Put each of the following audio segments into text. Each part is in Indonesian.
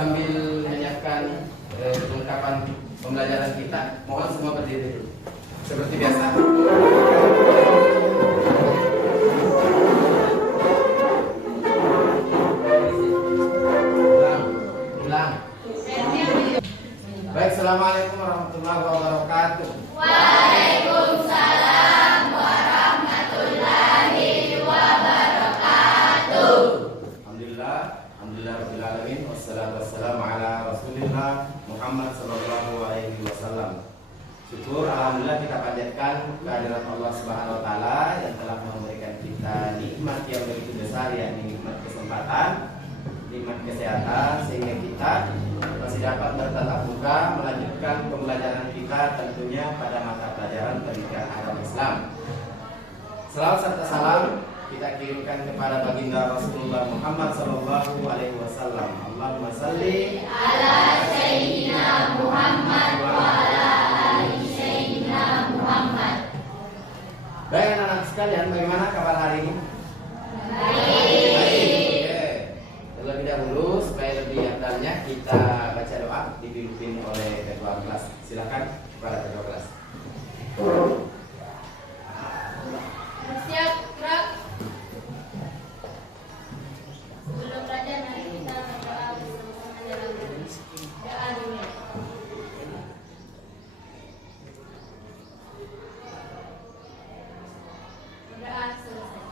sambil menyiapkan kelengkapan pembelajaran kita, mohon semua berdiri dulu. Seperti biasa. Ulang. Baik, assalamualaikum warahmatullahi wabarakatuh. Waalaikumsalam warahmatullahi wabarakatuh. Alhamdulillah rabbil alamin, wassalatu wassalamu ala Rasulillah Muhammad sallallahu alaihi wasallam. Syukur alhamdulillah kita panjatkan kehadirat Allah Subhanahu wa taala yang telah memberikan kita nikmat yang begitu besar, yakni nikmat kesempatan, nikmat kesehatan, sehingga kita masih dapat bertatap muka melanjutkan pembelajaran kita tentunya pada mata pelajaran pendidikan agama Islam. Selawat serta salam kita kirimkan kepada baginda Rasulullah Muhammad sallallahu alaihi wasallam. Allahumma salli ala sayyidina Muhammad wa ala ali sayyidina Muhammad. Baik anak-anak sekalian, bagaimana kabar hari ini? Baik. Oke. Terlebih dahulu supaya lebih afdalnya kita baca doa dipimpin oleh ketua kelas. Silakan kepada ketua kelas. Bersiap, gerak. Sebelum belajar mari kita berdoa bersama-sama dalam doa dunia. Berdoa selesai.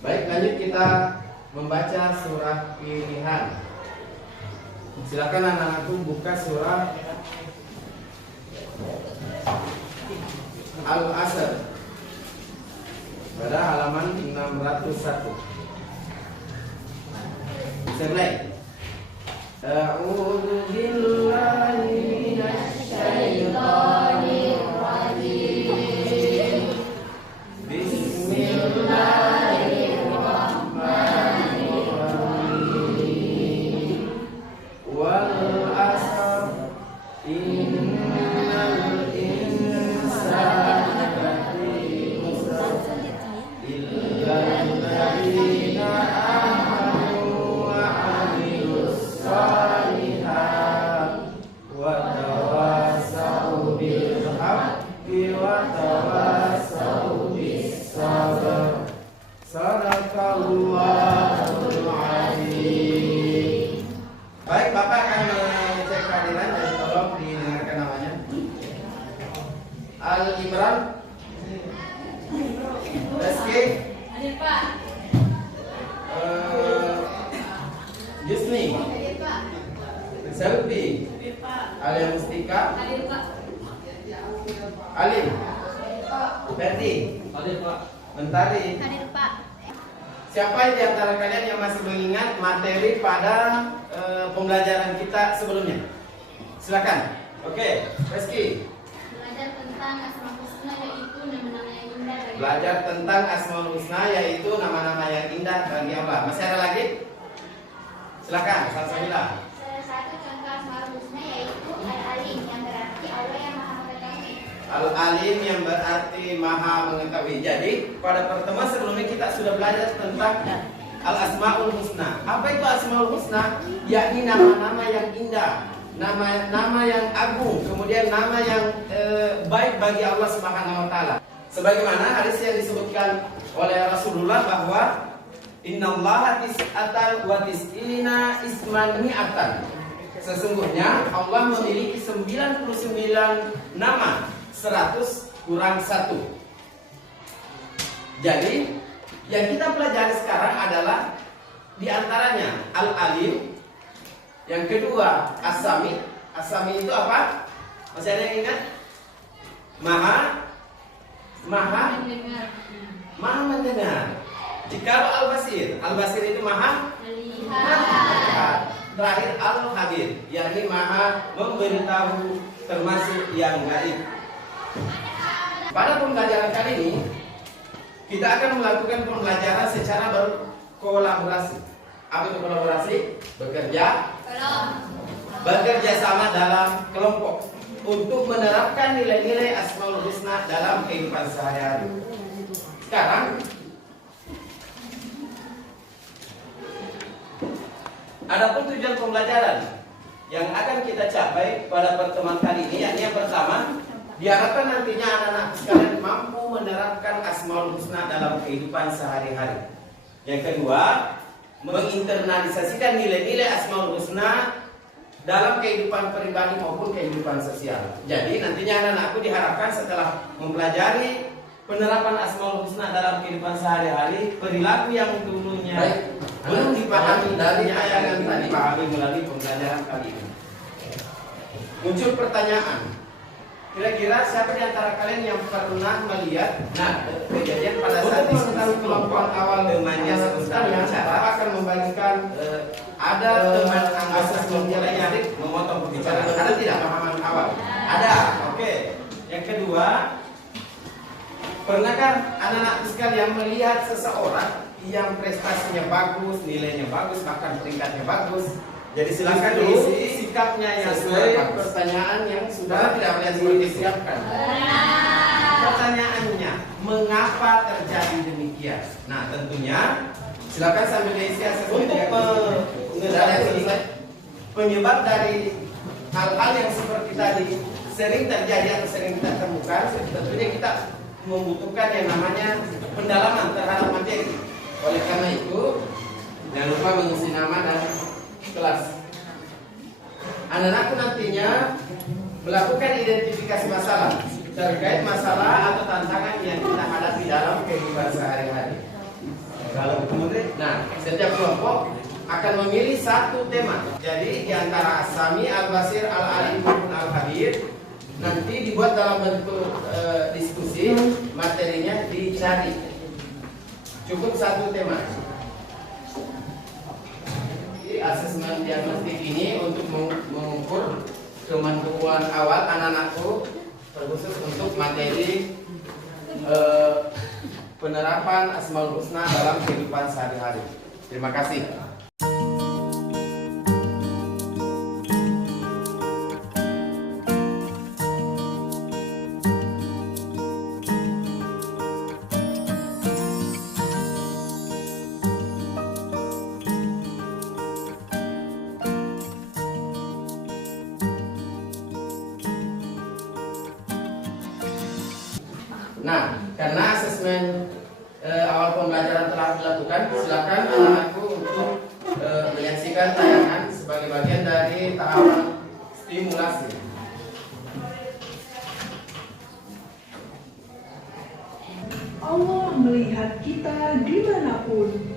Baik, lanjut kita membaca surah pilihan. Silakan anak-anakku buka surah Al-Asr pada halaman 601. Bisa mulai. A'udzu billahi minasy syaithanir rajim. Bismillahirrahmanirrahim. Wal 'asr innal insana lafi khusr illa alladziina amanu wa 'amilus shalihat wa tawassaw bil haqqi wa tawassaw bis sabr. Sadaqallahul azim. Baik, Bapak akan mengecek kehadiran dan tolong didengarkan namanya. Al-Imran, Rizky, Hadir Pak. Yusni, Hadir Pak. Selvi, Hadir Pak. Alia Mustika, Hadir Pak. Alim, Hadir Pak. Berti, Hadir Pak. Mentari. Hadir Pak. Siapa di antara kalian yang masih mengingat materi pada pembelajaran kita sebelumnya? Silakan. Oke, Rizky. Belajar tentang Asmaul Husna yaitu nama-nama yang indah bagi Belajar tentang Asmaul Husna yaitu nama-nama yang indah bagi Allah. Masih ada lagi? Silakan, Salsabila. Salah satu contoh Asmaul Husna yaitu Al-Alim yang berarti Allah yang Maha Mengetahui. Al-Alim yang berarti Maha Mengetahui. Jadi, pada pertemuan sebelumnya kita sudah belajar tentang Al-Asmaul Husna. Apa itu Asmaul Husna? Yakni nama-nama yang indah, nama-nama yang agung, kemudian nama yang baik bagi Allah Subhanahu wa taala. Sebagaimana hadis yang disebutkan oleh Rasulullah bahwa innallaha tis'atan wa tis'ina isman mi'atan. Sesungguhnya Allah memiliki 99 nama, 100 kurang 1. Jadi yang kita pelajari sekarang adalah diantaranya Al-Alim, yang kedua As-Sami. As-Sami itu apa? Masih ada yang ingat? Maha mendengar. Jika Al-Basir, Al-Basir itu maha melihat. Terakhir Al-Khabir, yakni maha memberitahu termasuk yang gaib. Pada pembelajaran kali ini kita akan melakukan pembelajaran secara berkolaborasi. Apa itu kolaborasi? Bekerja sama dalam kelompok untuk menerapkan nilai-nilai Asmaul Husna dalam kehidupan sehari-hari. Sekarang Adapun tujuan pembelajaran yang akan kita capai pada pertemuan kali ini, yakni yang pertama, diharapkan nantinya anak-anak sekalian mampu menerapkan Asmaul Husna dalam kehidupan sehari-hari. Yang kedua, menginternalisasikan nilai-nilai Asmaul Husna dalam kehidupan pribadi maupun kehidupan sosial. Jadi nantinya anak-anakku diharapkan setelah mempelajari penerapan Asmaul Husna dalam kehidupan sehari-hari, perilaku yang dulunya belum dipahami dari yang tadi dipahami melalui pembelajaran kali ini. Muncul pertanyaan, kira-kira siapa di antara kalian yang pernah melihat kejadian pada saat diskusi kelompok awal temannya sebentar yang cara akan membagikan ada teman anggota kelompoknya yang memotong pembicaraan. Ada tidak pemahaman awal? Ada. Oke. Yang kedua, pernahkah anak-anak sekalian melihat seseorang yang prestasinya bagus, nilainya bagus, bahkan peringkatnya bagus? Jadi silakan diisi sikapnya yang sesuai pertanyaan yang sudah tidak melihat seperti disiapkan. Pertanyaannya, mengapa terjadi demikian? Nah, tentunya silakan sambil diisi untuk mengetahui penyebab dari hal-hal yang seperti tadi sering terjadi atau sering kita temukan. Tentunya kita membutuhkan yang namanya pendalaman terhadap materi. Oleh karena itu, jangan lupa mengisi nama dan kelas. Anak-anakku nantinya melakukan identifikasi masalah terkait masalah atau tantangan yang kita hadapi dalam kehidupan sehari-hari. Kalau kemudian, setiap kelompok akan memilih satu tema. Jadi di antara As-Sami, Al-Basir, Al-Alim maupun Al-Khabir nanti dibuat dalam bentuk diskusi, materinya dicari. Cukup satu tema. Jadi asesmen diagnostik ini untuk mengukur kemampuan awal anak-anakku terkhusus untuk materi penerapan Asmaul Husna dalam kehidupan sehari-hari. Terima kasih. Nah, karena asesmen awal pembelajaran telah dilakukan, silakan anak-anakku untuk menyaksikan tayangan sebagai bagian dari tahapan stimulasi. Allah melihat kita dimanapun.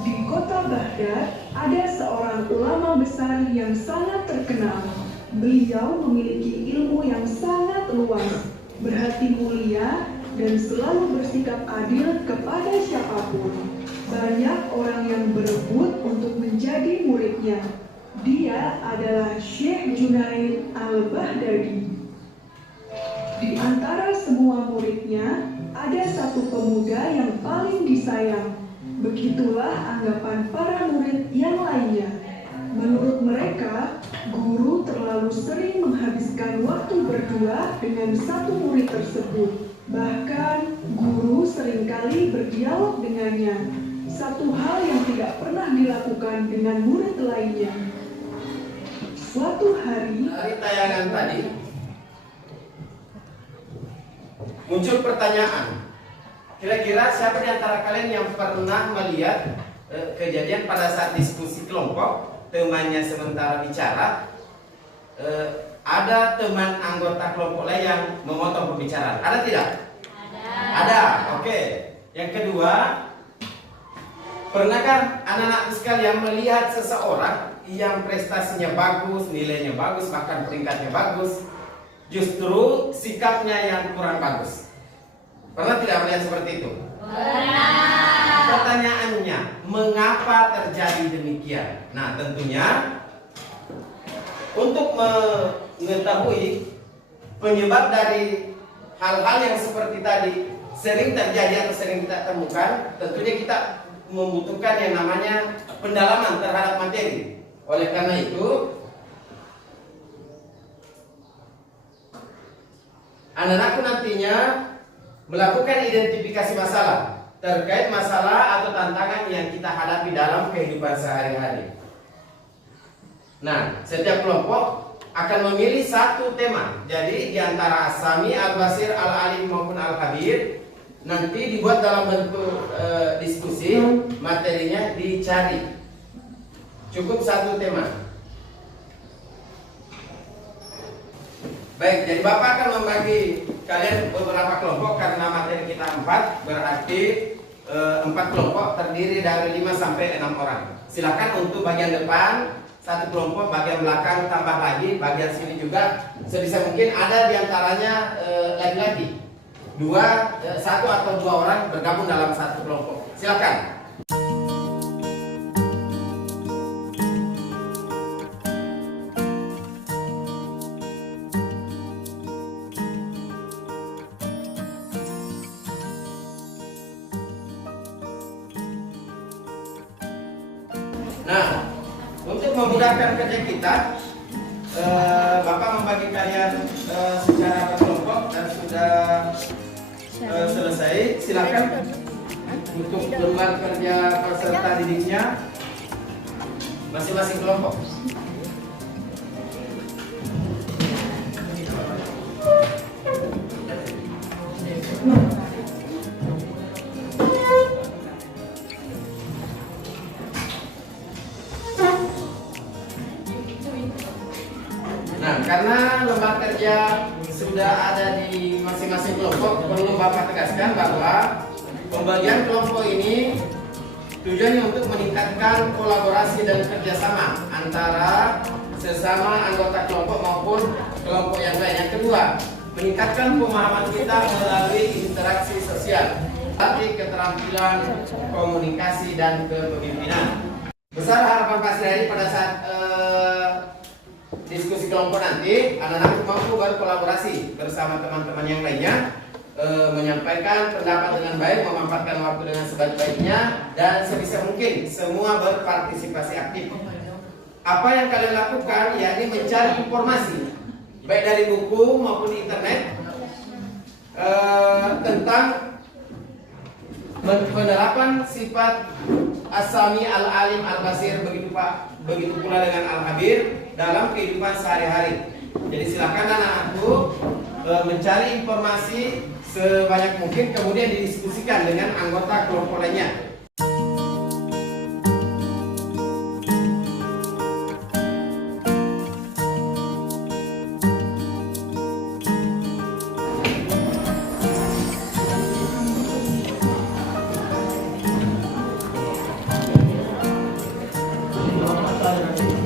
Di kota Baghdad ada seorang ulama besar yang sangat terkenal. Beliau memiliki ilmu yang sangat luas, berhati mulia, dan selalu bersikap adil kepada siapapun. Banyak orang yang berebut untuk menjadi muridnya. Dia adalah Syekh Junaid Al-Baghdadi. Di antara semua muridnya, ada satu pemuda yang paling disayang. Begitulah anggapan para murid yang lainnya. Menurut mereka, guru terlalu sering menghabiskan waktu berdua dengan satu murid tersebut. Bahkan, guru seringkali berdialog dengannya. Satu hal yang tidak pernah dilakukan dengan murid lainnya. Suatu hari, dari tayangan tadi muncul pertanyaan. Kira-kira siapa di antara kalian yang pernah melihat kejadian pada saat diskusi kelompok? Temannya sementara bicara, ada teman anggota kelompok lain yang memotong pembicaraan. Ada tidak? Ada. Oke. Yang kedua, pernahkah anak-anak sekalian melihat seseorang yang prestasinya bagus, nilainya bagus, bahkan peringkatnya bagus, justru sikapnya yang kurang bagus? Pernah tidak melihat seperti itu? Pernah. Pertanyaannya, mengapa terjadi demikian? Nah, tentunya untuk mengetahui penyebab dari hal-hal yang seperti tadi sering terjadi atau sering kita temukan, tentunya kita membutuhkan yang namanya pendalaman terhadap materi. Oleh karena itu, anak-anakku nantinya melakukan identifikasi masalah terkait masalah atau tantangan yang kita hadapi dalam kehidupan sehari-hari. Nah, setiap kelompok akan memilih satu tema. Jadi di antara As-Sami, Al-Basir, Al-Alim maupun Al-Khabir nanti dibuat dalam bentuk diskusi, materinya dicari. Cukup satu tema. Baik, jadi Bapak akan membagi kalian beberapa kelompok karena materi kita 4, berarti 4 kelompok terdiri dari 5 sampai 6 orang. Silakan untuk bagian depan satu kelompok, bagian belakang tambah lagi, bagian sini juga sebisa mungkin ada diantaranya laki-laki. 1 atau 2 orang bergabung dalam satu kelompok. Silakan. Nah, untuk memudahkan kerja kita, Bapak membagi kalian secara berkelompok dan sudah selesai. Silakan untuk lembar kerja peserta didiknya masing-masing kelompok. Nah, karena lembar kerja sudah ada di masing-masing kelompok, perlu Bapak tegaskan bahwa pembagian kelompok ini tujuannya untuk meningkatkan kolaborasi dan kerjasama antara sesama anggota kelompok maupun kelompok yang lain. Yang kedua, meningkatkan pemahaman kita melalui interaksi sosial, latih keterampilan komunikasi dan kepemimpinan. Besar harapan Pak Sri pada saat diskusi kelompok nanti, anak-anak mampu berkolaborasi bersama teman-teman yang lainnya, menyampaikan pendapat dengan baik, memanfaatkan waktu dengan sebaik-baiknya, dan sebisa mungkin semua berpartisipasi aktif. Apa yang kalian lakukan, yakni mencari informasi baik dari buku maupun internet tentang penerapan sifat As-Sami, Al-Alim, Al-Basir, begitu pula dengan Al-Khabir dalam kehidupan sehari-hari. Jadi silakan anak-anakku mencari informasi sebanyak mungkin, kemudian didiskusikan dengan anggota kelompok lainnya.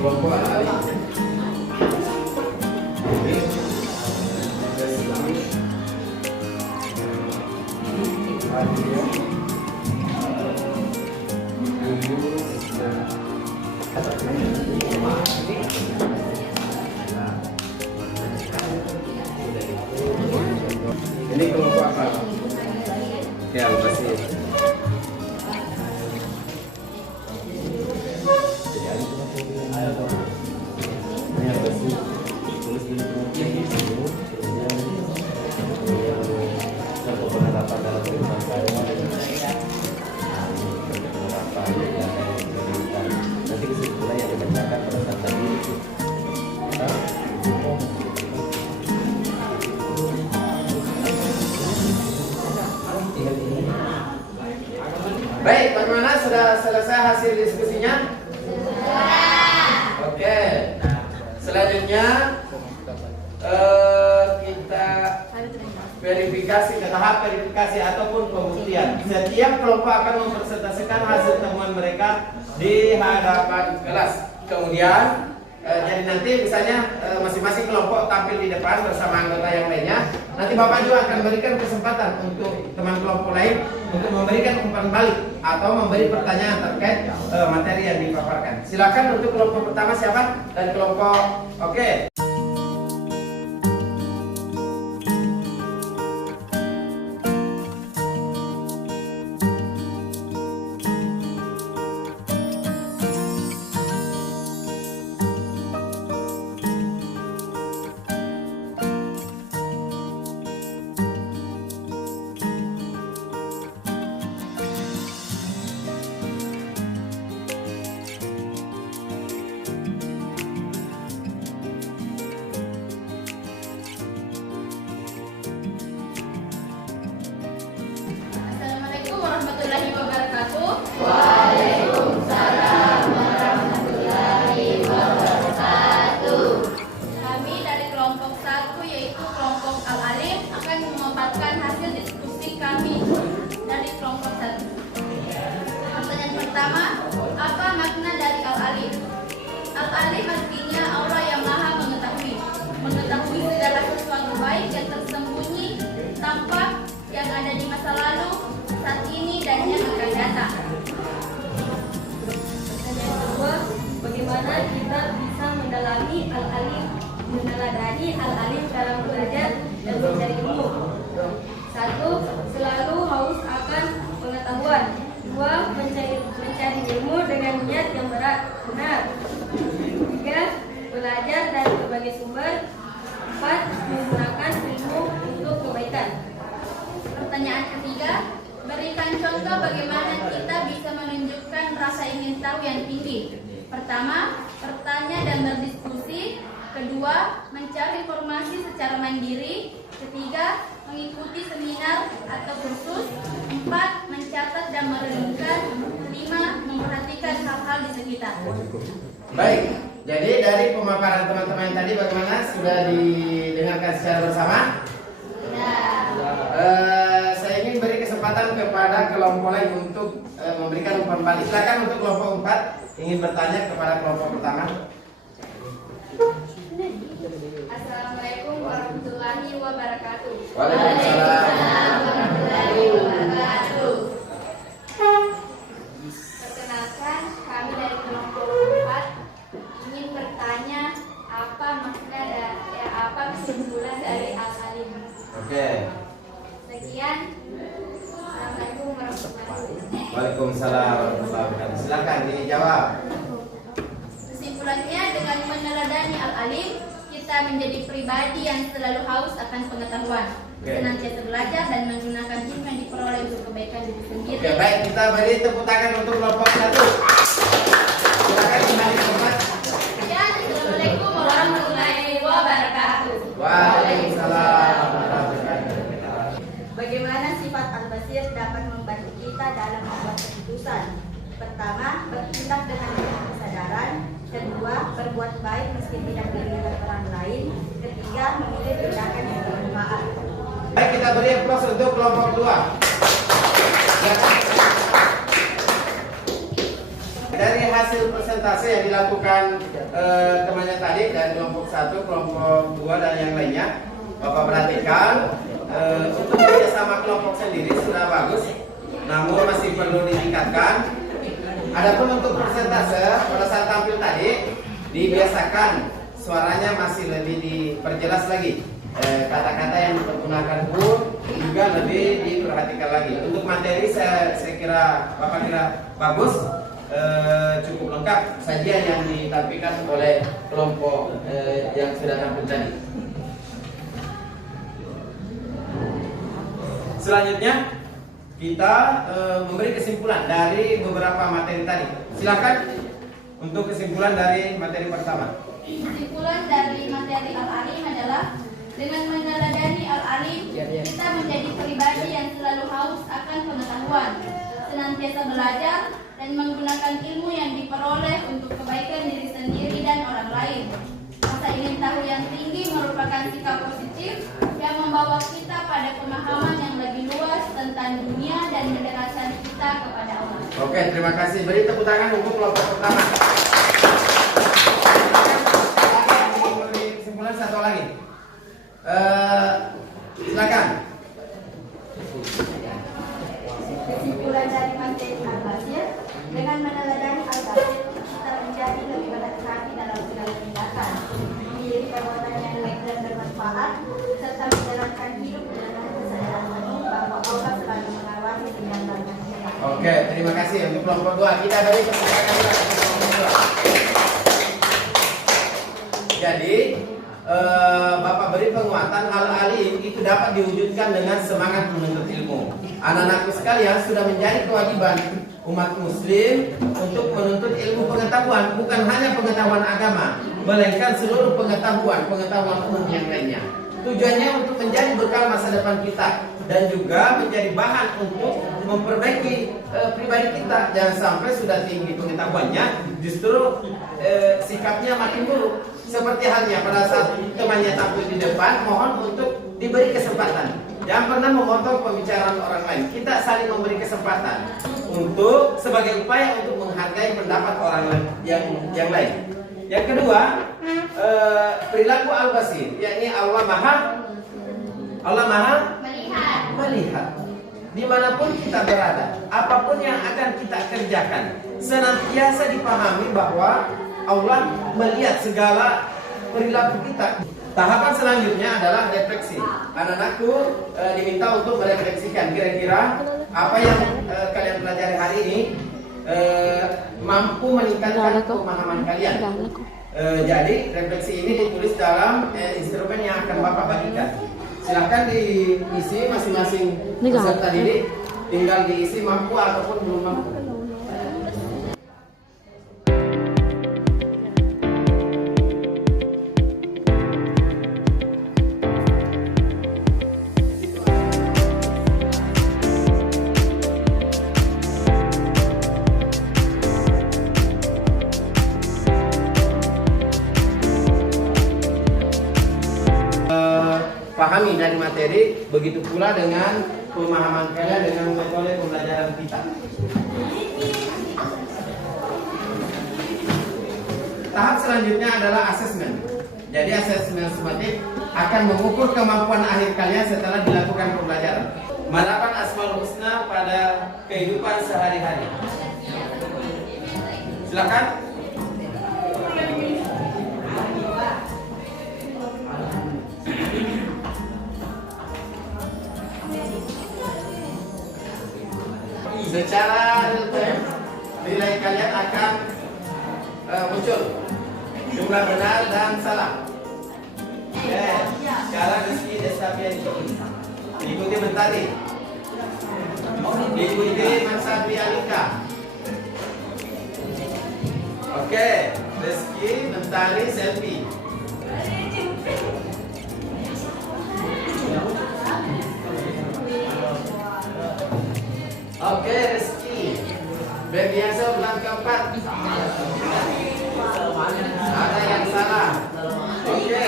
Kelompok Al-Alim. Ini kelompok apa? Ya, Al-Basir. Nanti kesimpulan yang dibacakan pada saat tadi. Baik, bagaimana? Sudah selesai hasil diskusinya? Oke. Selanjutnya kita verifikasi ke tahap verifikasi ataupun pembuktian. Setiap kelompok akan mempresentasikan hasil temuan mereka di hadapan kelas. Kemudian jadi nanti misalnya masing-masing kelompok tampil di depan bersama anggota yang lainnya. Nanti Bapak juga akan berikan kesempatan untuk teman kelompok lain untuk memberikan umpan balik atau memberi pertanyaan terkait materi yang dipaparkan. Silakan untuk kelompok pertama siapa dan kelompok oke. dalam belajar dan mencari ilmu. 1. Selalu haus akan pengetahuan. 2. Mencari ilmu dengan niat yang benar. 3. Belajar dari berbagai sumber. 4. Menggunakan ilmu untuk kebaikan. Pertanyaan ketiga, berikan contoh bagaimana kita bisa menunjukkan rasa ingin tahu yang tinggi. Pertama, bertanya dan berdiskusi. Kedua, mencari informasi secara mandiri. Ketiga, mengikuti seminar atau kursus. 4. Mencatat dan merenungkan. 5. Memperhatikan hal-hal di sekitar. Baik, jadi dari pemaparan teman-teman tadi bagaimana? Sudah didengarkan secara bersama? Saya ingin beri kesempatan kepada kelompok lain untuk memberikan umpan balik. Silakan untuk kelompok 4 ingin bertanya kepada kelompok pertama. Assalamualaikum warahmatullahi wabarakatuh. Waalaikumsalam. warahmatullahi wabarakatuh. Perkenalkan, kami dari kelompok 4 ingin bertanya apa kesimpulan dari Al-Alim. Oke. Sekian. Assalamualaikum warahmatullahi wabarakatuh. Waalaikumsalam warahmatullahi wabarakatuh. Silakan dijawab. Kesimpulannya, dengan meneladani Al-Alim, kita menjadi pribadi yang selalu haus akan pengetahuan, senantiasa belajar dan menggunakan ilmu yang diperoleh untuk kebaikan diri sendiri. Oke, baik, kita beri tepuk tangan untuk kelompok 1. Silakan kembali ke tempat. Ya, Assalamualaikum warahmatullahi wabarakatuh. Waalaikumsalam warahmatullahi wabarakatuh. Bagaimana sifat Al-Basir dapat membantu kita dalam membuat keputusan? Pertama, bertindak dengan penuh kesadaran. Kedua, berbuat baik meski tidak diinginkan orang lain. Ketiga, memilih tindakan yang bermanfaat. Baik, kita beri aplaus untuk kelompok 2. Silakan. Dari hasil persentase yang dilakukan temannya tadi dan kelompok 1, kelompok 2 dan yang lainnya, Bapak perhatikan untuk kerjasama kelompok sendiri sudah bagus, namun masih perlu ditingkatkan. Adapun untuk persentase pada saat tampil tadi dibiasakan suaranya masih lebih diperjelas lagi, kata-kata yang dipergunakan pun juga lebih diperhatikan lagi. Untuk materi saya kira Bapak kira bagus, cukup lengkap sajian yang ditampilkan oleh kelompok yang sudah tampil tadi. Selanjutnya kita memberi kesimpulan dari beberapa materi tadi. Silakan untuk kesimpulan dari materi pertama. Kesimpulan dari materi Al-Alim adalah dengan meneladani Al-Alim, kita menjadi pribadi yang selalu haus akan pengetahuan, senantiasa belajar dan menggunakan ilmu yang diperoleh untuk kebaikan diri sendiri dan orang lain. Rasa ingin tahu yang tinggi merupakan sikap positif yang membawa kita pada pemahaman yang lebih luas tentang dunia dan mendekatkan kita kepada Allah. Oke, terima kasih. Beri tepuk tangan untuk kelompok pertama. Beri kesimpulan satu lagi. Silakan. Kesimpulan dari materi Al-Basir, dengan meneladani Al-Basir, kita menjadi lebih berhati-hati dalam segala tindakan, memilih perbuatan yang baik dan bermanfaat, serta menjalankan hidup dengan kesadaran penuh bahwa Allah selalu mengawasi dan banyak kita. Oke, terima kasih untuk kelompok 2. Kita beri tepuk tangan juga untuk kelompok 2. Jadi Bapak beri penguatan Al-Alim itu dapat diwujudkan dengan semangat menuntut ilmu. Anak-anakku sekalian, sudah menjadi kewajiban umat muslim untuk menuntut ilmu pengetahuan, bukan hanya pengetahuan agama, melainkan seluruh pengetahuan umum yang lainnya. Tujuannya untuk menjadi bekal masa depan kita dan juga menjadi bahan untuk memperbaiki pribadi kita. Jangan sampai sudah tinggi pengetahuannya justru sikapnya makin buruk. Seperti halnya pada saat temannya tampil di depan, mohon untuk diberi kesempatan. Jangan pernah memotong pembicaraan orang lain. Kita saling memberi kesempatan untuk sebagai upaya untuk menghargai pendapat orang lain yang lain. Yang kedua, perilaku Al-Basir, yakni Allah Maha melihat. Dimanapun kita berada, apapun yang akan kita kerjakan, senantiasa dipahami bahwa Allah melihat segala perilaku kita. Tahapan selanjutnya adalah refleksi. Anak-anakku diminta untuk merefleksikan kira-kira apa yang kalian pelajari hari ini mampu meningkatkan pemahaman kalian. Jadi refleksi ini ditulis dalam instrumen yang akan Bapak bagikan. Silahkan diisi masing-masing peserta didik, tinggal diisi mampu ataupun belum mampu. Pahami dari materi, begitu pula dengan pemahaman kalian dengan metode pembelajaran kita. Tahap selanjutnya adalah asesmen. Jadi asesmen sistematik akan mengukur kemampuan akhir kalian setelah dilakukan pembelajaran. Menerapkan Asmaul Husna pada kehidupan sehari-hari. Silakan. Secara real time, nilai kalian akan muncul jumlah benar dan salah. Oke, sekarang Rizky Desapian diikuti Mentari, diikuti Mansatri Alika. Oke, Rizky, Mentari, Selfie. Oke, Rizky. Biasa ulang keempat. Ada yang salah. Oke,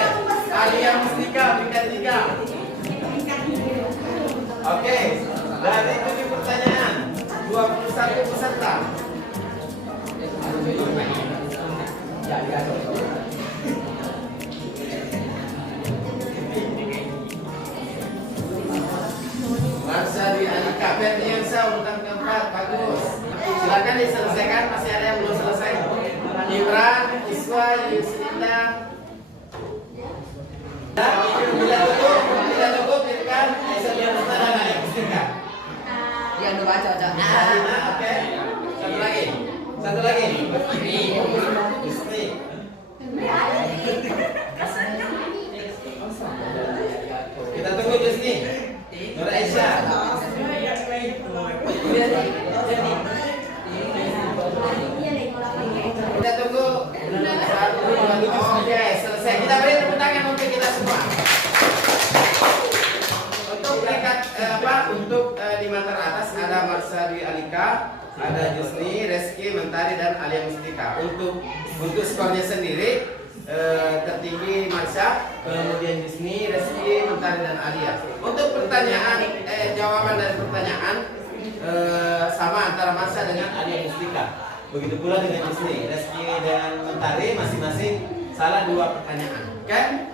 Alia Mustika peringkat 3. Oke, dari 7 pertanyaan 21 peserta. Marsadi Alika Ferdiansa urutan keempat, bagus. Silakan diselesaikan, masih ada yang belum selesai. Imran, Iswa, Yusrinda. Tidak cukup, itu kan? Sebelum kita ada naik mustika. Yang udah baca, Cak. Oke. Satu lagi. Justri. Kita tunggu Justri. Nur Aisyah. Kita tunggu. Oke, selesai. Kita beri tepuk tangan untuk kita semua. Untuk peringkat untuk di meter atas ada Marsadi Alika, ada Jusni, Reski, Mentari dan Alia Mustika. Untuk skornya sendiri tertinggi Marsha, kemudian Jusni, Reski, Mentari dan Alia. Untuk pertanyaan jawaban dari pertanyaan sama antara Marsha dengan Alia Mustika. Begitu pula dengan Jusni, Reski dan Mentari masing-masing salah 2 pertanyaan. Oke?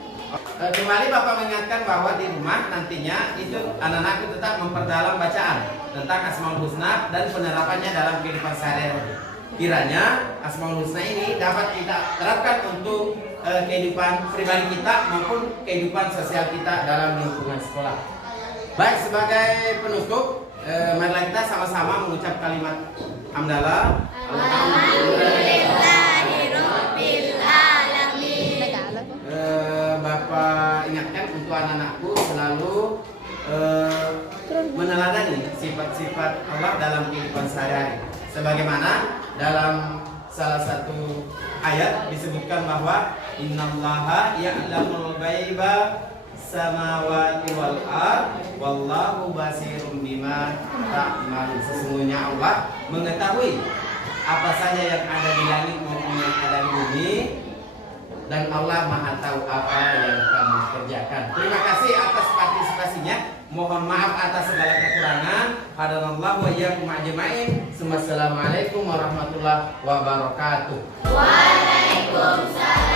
Kembali Bapak mengingatkan bahwa di rumah nantinya itu anak-anakku tetap memperdalam bacaan tentang Asmaul Husna dan penerapannya dalam kehidupan sehari-hari. Kiranya Asmaul Husna ini dapat kita terapkan untuk kehidupan pribadi kita maupun kehidupan sosial kita dalam lingkungan sekolah. Baik, sebagai penutup, marilah kita sama-sama mengucap kalimat hamdalah. Alhamdulillahirabbil alamin. Bapak ingatkan untuk anak-anakku selalu meneladani sifat-sifat Allah dalam kehidupan sehari-hari. Sebagaimana dalam salah satu ayat disebutkan bahwa innallaha ya'lamul ghaiba samawati wal ard wallahu basirum bima ta'malun. Sesungguhnya Allah mengetahui apa saja yang ada di langit maupun yang ada di bumi, dan Allah Maha tahu apa yang kamu kerjakan. Terima kasih atas partisipasinya. Mohon maaf atas segala kekurangan. Hadanallahu wa iyyakum ajmain. Assalamualaikum warahmatullahi wabarakatuh. Waalaikumsalam.